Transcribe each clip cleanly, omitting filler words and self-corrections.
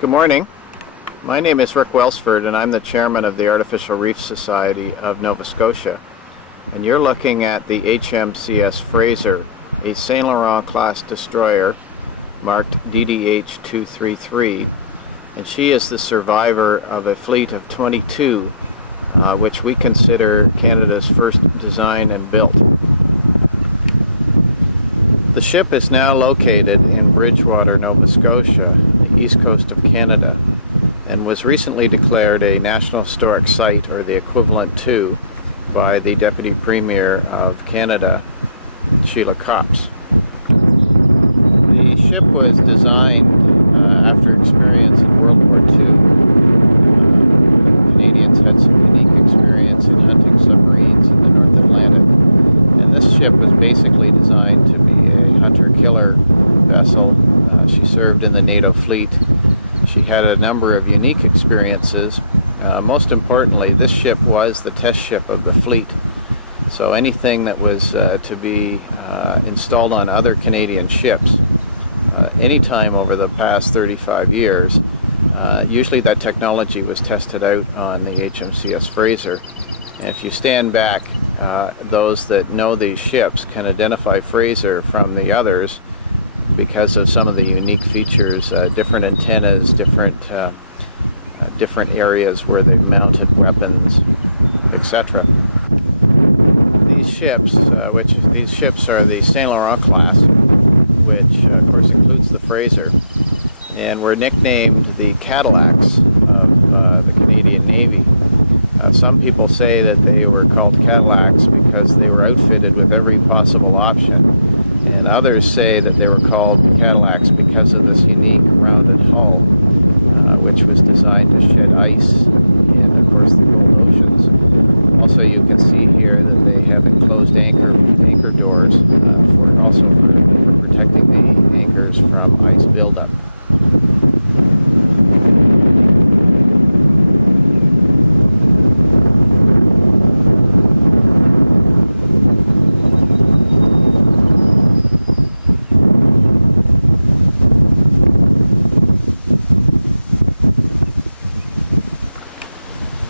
Good morning. My name is Rick Welsford and I'm the chairman of the Artificial Reef Society of Nova Scotia. And you're looking at the HMCS Fraser, a St.Laurent class destroyer marked DDH-233. And she is the survivor of a fleet of 22, which we consider Canada's first designed and built. The ship is now located in Bridgewater, Nova Scotia, the east coast of Canada, and was recently declared a National Historic Site, or the equivalent to, by the Deputy Premier of Canada, Sheila Copps. The ship was designed after experience in World War II. The Canadians had some unique experience in hunting submarines in the North Atlantic, and this ship was basically designed to be a hunter-killer vessel. She served in the NATO fleet. She had a number of unique experiences. Most importantly, this ship was the test ship of the fleet. So anything that was to be installed on other Canadian ships, anytime over the past 35 years, usually that technology was tested out on the HMCS Fraser. And if you stand back, those that know these ships can identify Fraser from the others because of some of the unique features, different antennas, different areas where they mounted weapons, etc. These ships, these ships are the St.Laurent class, which of course includes the Fraser, and were nicknamed the Cadillacs of the Canadian Navy. Some people say that they were called Cadillacs because they were outfitted with every possible option, and others say that they were called Cadillacs because of this unique rounded hull, which was designed to shed ice and of course the cold oceans. Also, you can see here that they have enclosed anchor doors for protecting the anchors from ice buildup.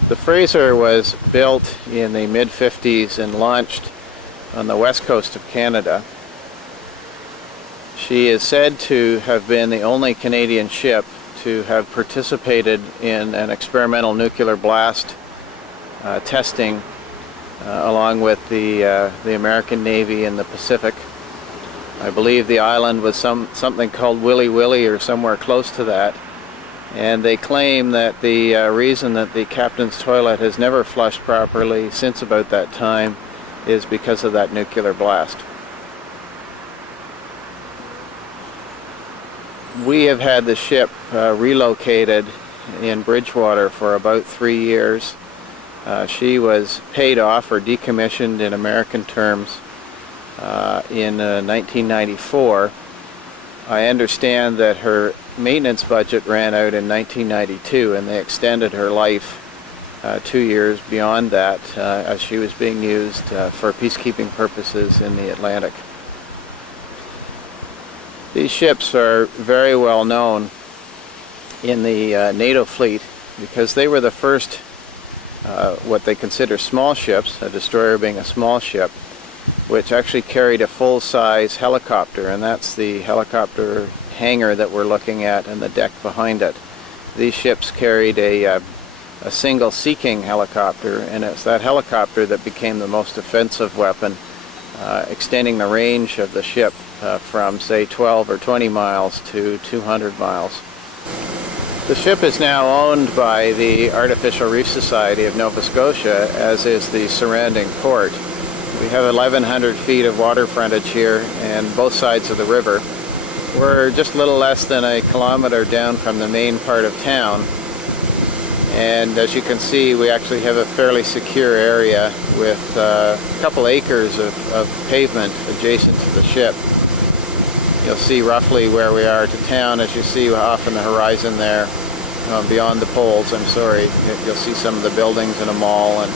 The Fraser was built in the mid-50s and launched on the west coast of Canada. She is said to have been the only Canadian ship to have participated in an experimental nuclear blast testing along with the American Navy in the Pacific. I believe the island was something called Willy Willy or somewhere close to that. And they claim that the reason that the captain's toilet has never flushed properly since about that time is because of that nuclear blast. We have had the ship relocated in Bridgewater for about 3 years. She was paid off or decommissioned in American terms in 1994. I understand that her maintenance budget ran out in 1992 and they extended her life 2 years beyond that as she was being used for peacekeeping purposes in the Atlantic. These ships are very well known in the NATO fleet because they were the first what they consider small ships, a destroyer being a small ship, which actually carried a full-size helicopter, and that's the helicopter hangar that we're looking at and the deck behind it. These ships carried a single Sea King helicopter, and it's that helicopter that became the most offensive weapon, extending the range of the ship from say 12 or 20 miles to 200 miles. The ship is now owned by the Artificial Reef Society of Nova Scotia, as is the surrounding port. We have 1,100 feet of water frontage here and both sides of the river. We're just a little less than a kilometer down from the main part of town, and as you can see, we actually have a fairly secure area with a couple acres of pavement adjacent to the ship. You'll see roughly where we are to town as you see off in the horizon there, beyond the poles, I'm sorry. You'll see some of the buildings and a mall, and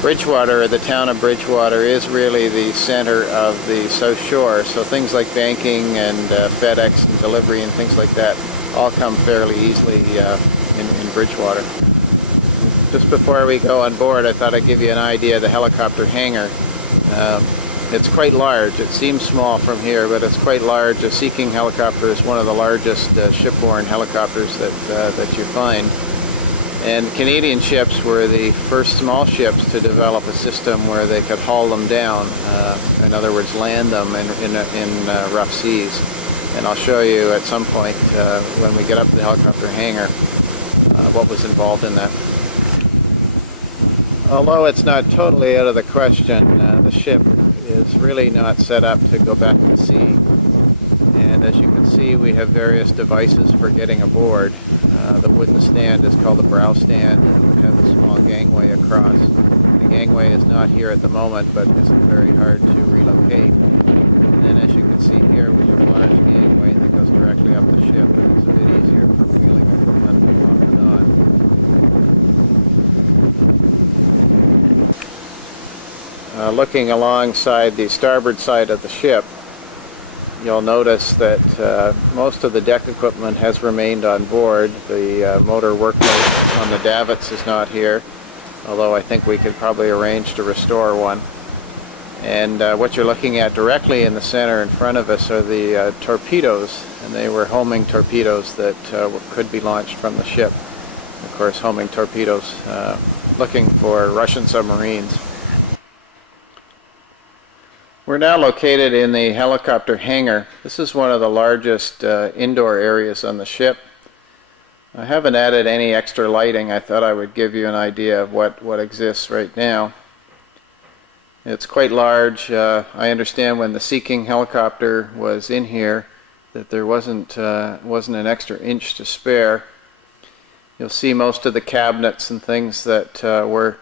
Bridgewater, the town of Bridgewater, is really the center of the South Shore, so things like banking and FedEx and delivery and things like that all come fairly easily in Bridgewater. Just before we go on board, I thought I'd give you an idea of the helicopter hangar. It's quite large. It seems small from here, but it's quite large. A Sea King helicopter is one of the largest shipborne helicopters that you find. And Canadian ships were the first small ships to develop a system where they could haul them down, in other words, land them in rough seas. And I'll show you at some point when we get up to the helicopter hangar what was involved in that. Although it's not totally out of the question, the ship is really not set up to go back to sea. And as you can see, we have various devices for getting aboard. The wooden stand is called the brow stand, and we have a small gangway across. The gangway is not here at the moment, but isn't very hard to relocate. And then as you can see here, we have a large gangway that goes directly up the ship, and it's a bit easier for wheeling it from one off and on. Looking alongside the starboard side of the ship, you'll notice that most of the deck equipment has remained on board. The motor workbench on the davits is not here, although I think we could probably arrange to restore one. And what you're looking at directly in the center in front of us are the torpedoes, and they were homing torpedoes that could be launched from the ship. Of course, homing torpedoes looking for Russian submarines. We're now located in the helicopter hangar. This is one of the largest indoor areas on the ship. I haven't added any extra lighting. I thought I would give you an idea of what exists right now. It's quite large. I understand when the Sea King helicopter was in here that there wasn't an extra inch to spare. You'll see most of the cabinets and things that were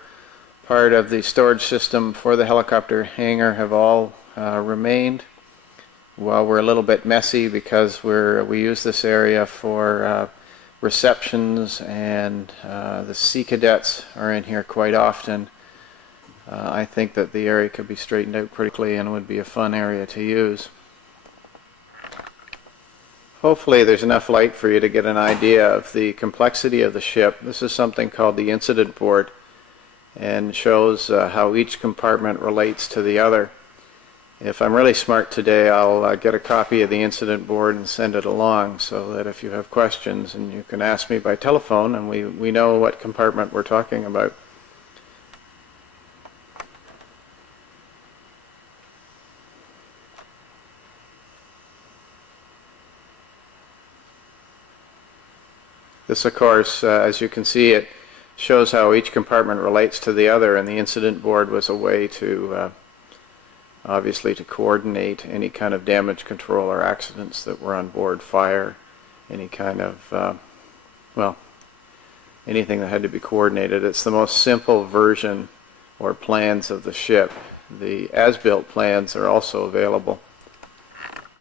part of the storage system for the helicopter hangar have all remained. Well, we're a little bit messy because we use this area for receptions, and the Sea Cadets are in here quite often. I think that the area could be straightened out pretty quickly and would be a fun area to use. Hopefully there's enough light for you to get an idea of the complexity of the ship. This is something called the incident board, and shows how each compartment relates to the other. If I'm really smart today, I'll get a copy of the incident board and send it along, so that if you have questions, and you can ask me by telephone, and we know what compartment we're talking about. This, of course, as you can see, it shows how each compartment relates to the other, and the incident board was a way to obviously to coordinate any kind of damage control or accidents that were on board, fire, any kind of well, anything that had to be coordinated. It's the most simple version or plans of the ship. The as-built plans are also available,